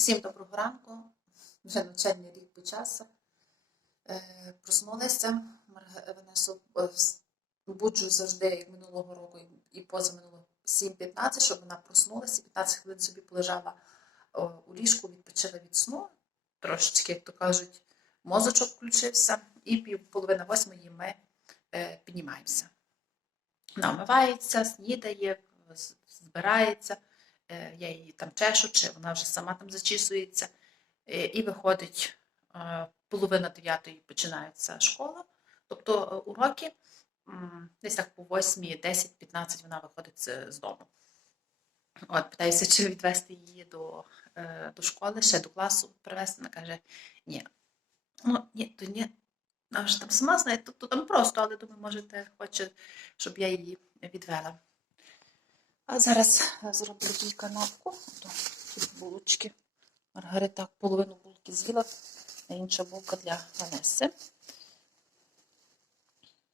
Всім доброго ранку. Вже навчальний рік почався. Е, Проснулися. Марга- Ванесу е, буджу завжди, як минулого року і- позаминулого 7-15, щоб вона проснулася, 15 хвилин собі полежала у ліжку, відпочила від сну. Трошечки, як то кажуть, мозочок включився, і пів половина восьмої ми е, піднімаємося. Вона вмивається, снідає, збирається. Е, я її там чешу, чи вона вже сама там зачісується. Е, І виходить е, половина дев'ятої починається школа, тобто уроки десь так по 8, 10, 15 вона виходить з, дому. От, питаюся, чи відвести її до, до школи, ще до класу привезти. Вона каже, ні. Ну, ні, то ні. Вона ж там сама знає, то, то там просто, але думаю, можете, хоче, щоб я її відвела. А зараз е, зроблю їй канапку. Тут булочки. Маргарита половину булки з'їла, а інша булка для Ванеси.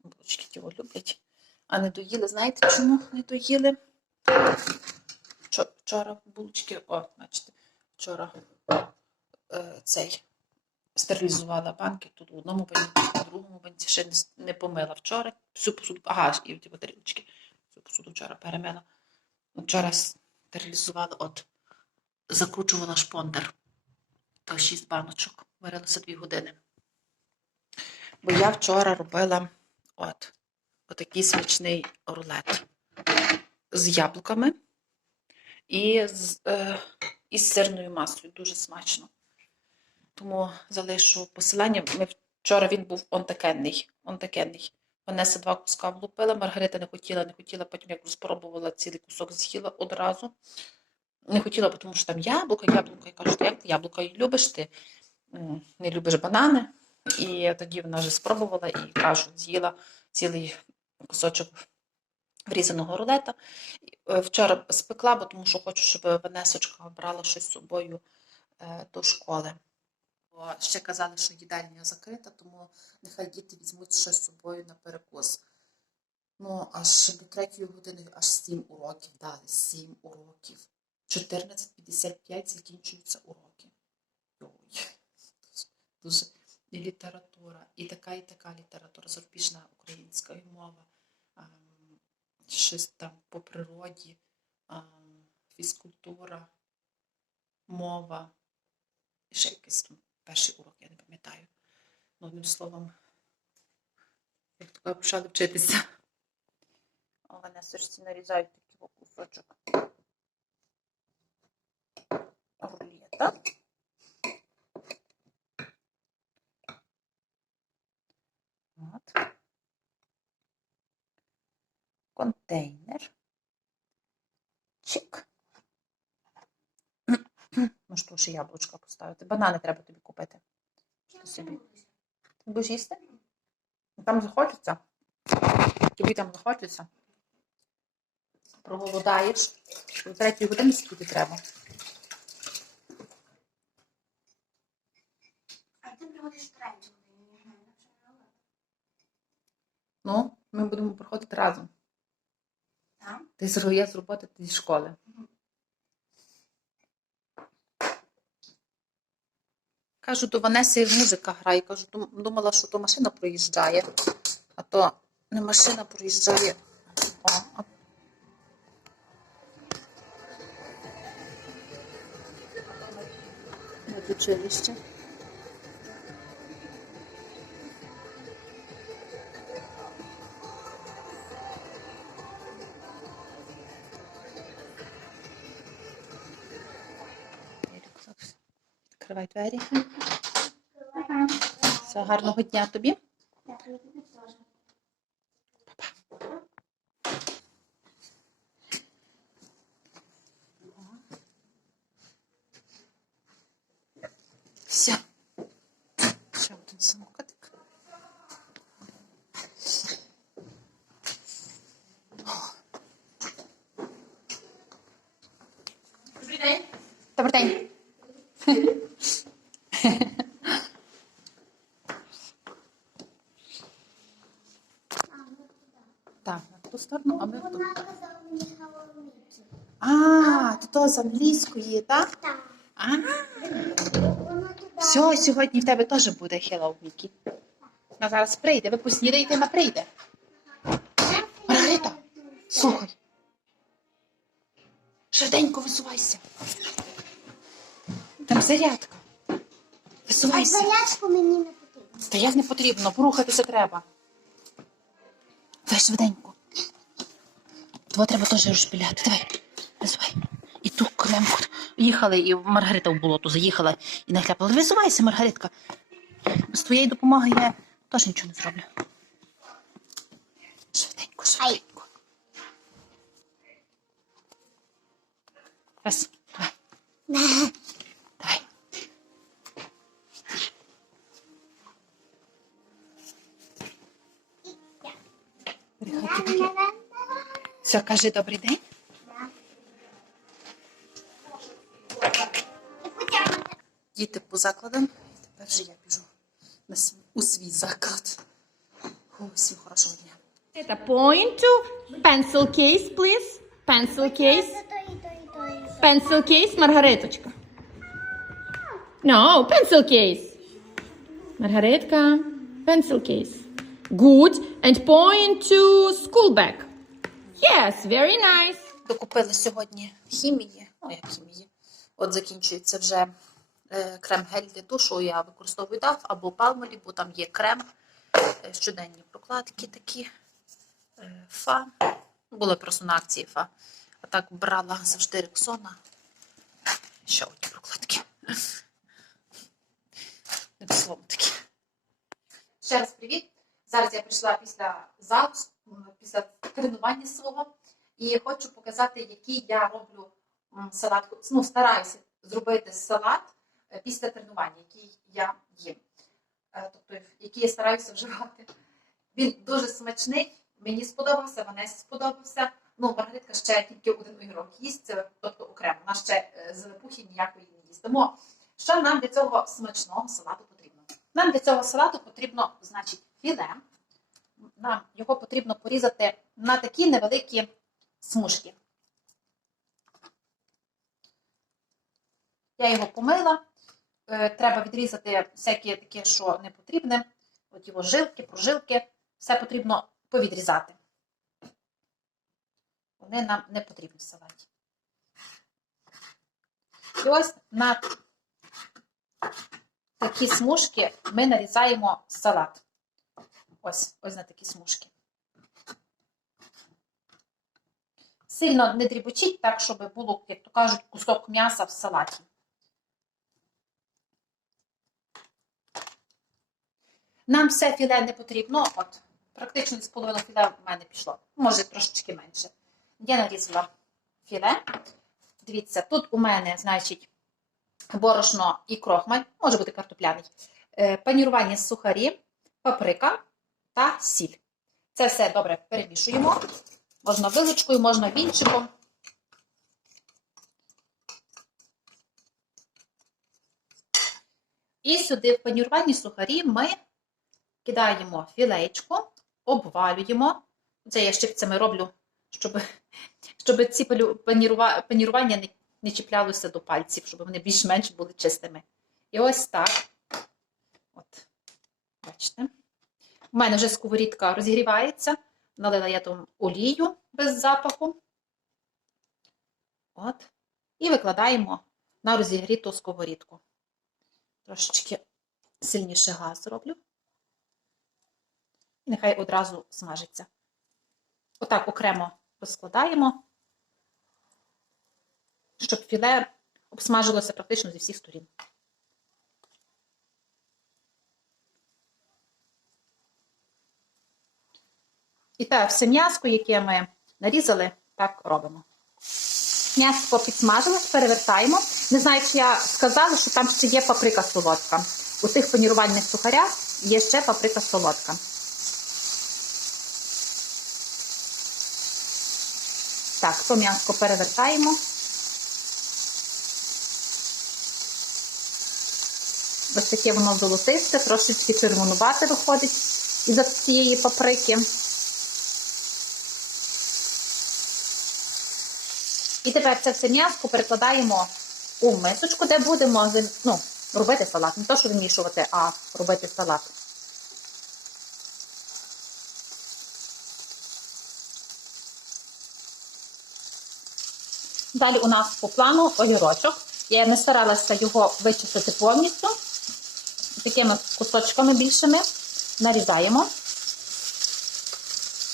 Булочки його люблять. А не доїли. Знаєте, чому не доїли? Вчора булочки, о, бачите, вчора е, цей стерилізувала банки. Тут в одному банці, в другому банці ще не, помила. Вчора всю посуду, ага, і ті тарілочки. Всю посуду вчора перемила. Вчора стерилізувала, от, закручувала шпондер. То 6 баночок. Варилося 2 години. Бо я вчора робила от, отакий смачний рулет з яблуками і з, е, із сирною масою. Дуже смачно. Тому залишу посилання. Ми вчора він був онтакенний. онтакенний. Ванеса два куска влупила, Маргарита не хотіла, не хотіла, потім як спробувала цілий кусок з'їла одразу. Не хотіла, тому що там яблука, яблука. Я кажу, «Та як ти яблука любиш, ти не любиш банани. І тоді вона вже спробувала і кажу, з'їла цілий кусочок врізаного рулета. Е, Вчора спекла, бо тому що хочу, щоб Ванесочка брала щось з собою е, до школи. Бо ще казали, що їдальня закрита, тому нехай діти візьмуть щось з собою на перекус. Ну, аж до третьої години аж сім уроків дали. Сім уроків. 14.55 закінчуються уроки. Йой. Дуже- і література, і така, і така література, зарубіжна українська мова, ем, щось там по природі, ем, фізкультура, мова. Ще якийсь там перший урок, я не пам'ятаю. Ну, одним словом, як кажуть, почали вчитися. А Ванесочці нарізають такий кусочок рулета. От. Контейнер. Може, тут ще яблучка поставити. Банани треба тобі купити. Чи ти собі? Ти будеш їсти? Ну, Там захочеться. Тобі там захочеться. Проголодаєш. До третьої години сидіти треба. А ти приходиш третю годину. Ну, ми будемо проходити разом. Там? Ти з я з роботи, ти зі школи. Кажу, до Ванеси музика грає. Кажу, думала, що то машина проїжджає, а то не машина проїжджає. О, а училище. Відкривай двері. Все, гарного дня тобі. Все. Ще один самокатик. Добрий день. Добрий день. Так, на ту сторону, а ми тут. З англійської, так? Так. А, все, сьогодні в тебе теж буде Hello Mickey. Вона зараз прийде, ви поснідаєте, вона прийде. Маргарита, слухай. Швиденько висувайся. Там зарядка. Висувайся. Зарядку мені не потрібно. Та як не потрібно, порухатися треба. Давай швиденько. Того треба теж розпіляти. Давай, висувай. І ту. Їхали, і Маргарита в болото заїхала і нахляпала. Висувайся, Маргаритка. Без твоєї допомоги я теж нічого не зроблю. Швиденько, швиденько. Раз, давай. Все, кажи добрий день. Діти по закладам. Тепер вже я біжу на свій, у свій заклад. О, всім хорошого дня. Это point to pencil case, please. Pencil case. Pencil case, Маргариточка. No, pencil case. Маргаритка, pencil case. Good. And point to school bag. Yes, very nice. Докупили сьогодні хімії. Ну, як хімії. От закінчується вже крем-гель для душу. Я використовую DAF або Palmolive, бо там є крем, е, щоденні прокладки такі. Е, фа. Були просто на акції фа. А так брала завжди Рексона. Ще одні прокладки. Не словом такі. Ще раз привіт. Зараз я прийшла після залу, після тренування свого. І хочу показати, який я роблю салат. Ну, стараюся зробити салат е, після тренування, який я їм. Е, Тобто, який я стараюся вживати. Він дуже смачний, мені сподобався, Ванесі сподобався. Ну, Маргаритка ще тільки один огірок їсть, тобто окремо. Вона ще е, зелепухи ніякої не їсть. Тому що нам для цього смачного салату потрібно? Нам для цього салату потрібно, значить, філе. Нам його потрібно порізати на такі невеликі смужки. Я його помила. Е, Треба відрізати всяке таке, що не потрібне. От його жилки, прожилки. Все потрібно повідрізати. Вони нам не потрібні салаті. І ось на такі смужки ми нарізаємо салат. Ось, ось на такі смужки. Сильно не дрібочіть так, щоб було, як то кажуть, кусок м'яса в салаті. Нам все філе не потрібно. От, практично з половиною філе в мене пішло. Може, трошечки менше. Я нарізала філе. Дивіться, тут у мене, значить, борошно і крохмаль, може бути картопляний, е, панірування сухарі, паприка та сіль. Це все добре перемішуємо. Можна вилочкою, можна вінчиком. І сюди в паніруванні сухарі ми кидаємо філеєчко, обвалюємо. Це я щипцями роблю, щоб, щоб ці панірува- панірування не, не чіплялося до пальців, щоб вони більш-менш були чистими. І ось так. От, бачите. У мене вже сковорідка розігрівається. Налила я там олію без запаху. От. І викладаємо на розігріту сковорідку. Трошечки сильніше газ зроблю. Нехай одразу смажиться. Отак окремо розкладаємо, щоб філе обсмажилося практично зі всіх сторін. І так, все м'яско, яке ми нарізали, так робимо. М'ясо підсмажилось, перевертаємо. Не знаю, чи я сказала, що там ще є паприка солодка. У тих панірувальних сухарях є ще паприка солодка. Так, то м'яско перевертаємо. Ось таке воно золотисте, трошечки червонувате виходить із-за цієї паприки. І тепер це все м'яско перекладаємо у мисочку, де будемо ну, робити салат. Не то, що вимішувати, а робити салат. Далі у нас по плану огірочок. Я не старалася його вичистити повністю. Такими кусочками більшими нарізаємо.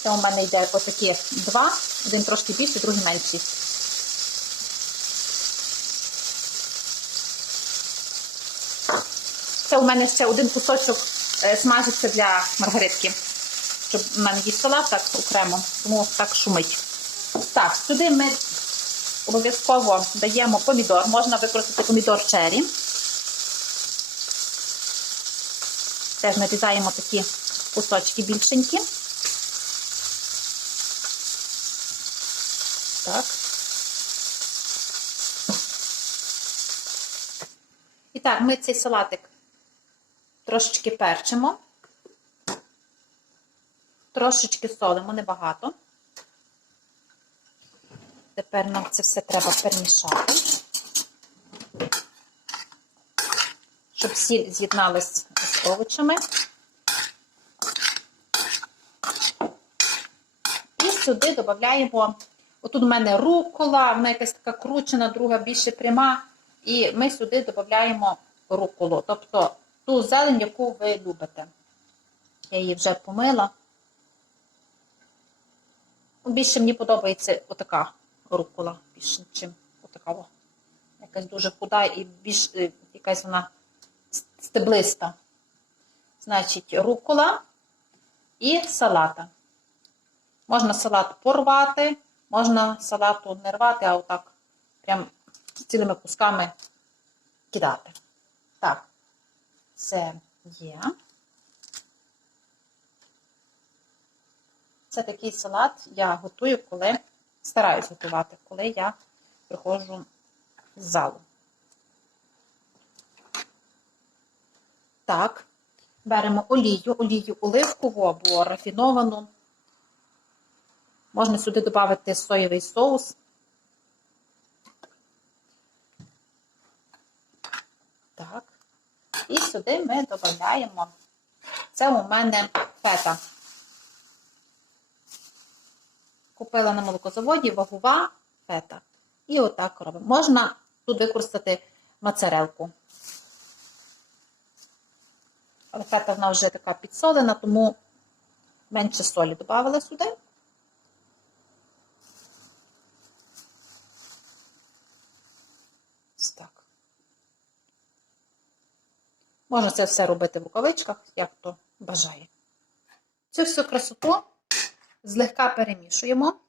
Це у мене йде отакі два, один трошки більший, другий менший. Це у мене ще один кусочок е, смажиться для маргаритки. Щоб в мене салат так окремо, тому так шумить. Так, сюди ми обов'язково даємо помідор. Можна використати помідор чері. Теж нарізаємо такі кусочки більшенькі. Так. І так, ми цей салатик трошечки перчимо, трошечки солимо, небагато. Тепер нам це все треба перемішати, щоб сіль з'єдналась з овочами. І сюди додаємо, отут у мене рукола, вона якась така кручена, друга більше пряма. І ми сюди додаємо руколу, тобто ту зелень, яку ви любите. Я її вже помила. Більше мені подобається отака рукола, більше, ніж отака. Якась дуже худа і більш е, якась вона стеблиста. Значить, рукола і салата. Можна салат порвати, можна салату не рвати, а отак прям цілими кусками кидати. Так, це є. Це такий салат я готую, коли стараюсь готувати, коли я приходжу з залу. Так, беремо олію, олію оливкову або рафіновану. Можна сюди додати соєвий соус. Так. І сюди ми додаємо. Це у мене фета. Купила на молокозаводі вагова фета. І отак робимо. Можна тут використати моцарелку. Але фета вона вже така підсолена, тому менше солі додавала сюди. Так. Можна це все робити в рукавичках, як то бажає. Цю всю красоту злегка перемішуємо,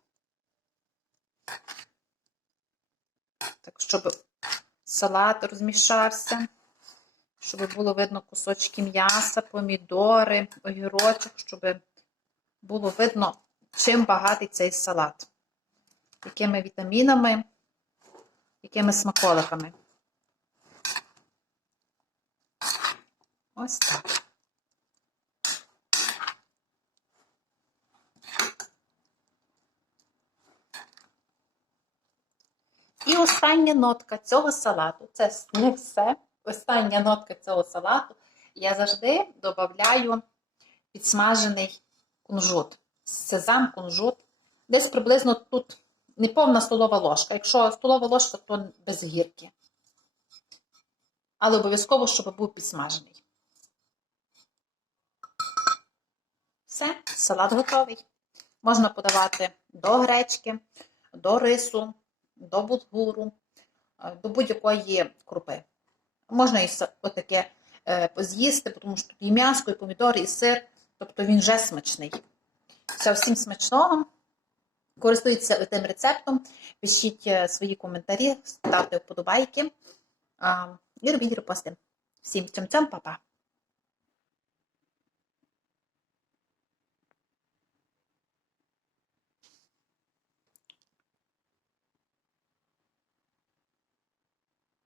так, щоб салат розмішався, щоб було видно кусочки м'яса, помідори, огірочок, щоб було видно, чим багатий цей салат, якими вітамінами, якими смаколиками. Ось так. І остання нотка цього салату це не все. Остання нотка цього салату. Я завжди додаю підсмажений кунжут. Сезам, кунжут. Десь приблизно тут не повна столова ложка. Якщо столова ложка, то без гірки. Але обов'язково, щоб був підсмажений. Все, салат готовий. Можна подавати до гречки, до рису, до булгуру, е, до будь-якої крупи. Можна і отаке е, з'їсти, тому що тут і м'ясо, і помідори, і сир. Тобто він вже смачний. Все, всім смачного. Користуйтеся тим рецептом, пишіть е, свої коментарі, ставте вподобайки і робіть репости. Всім цьом-цьом, па-па!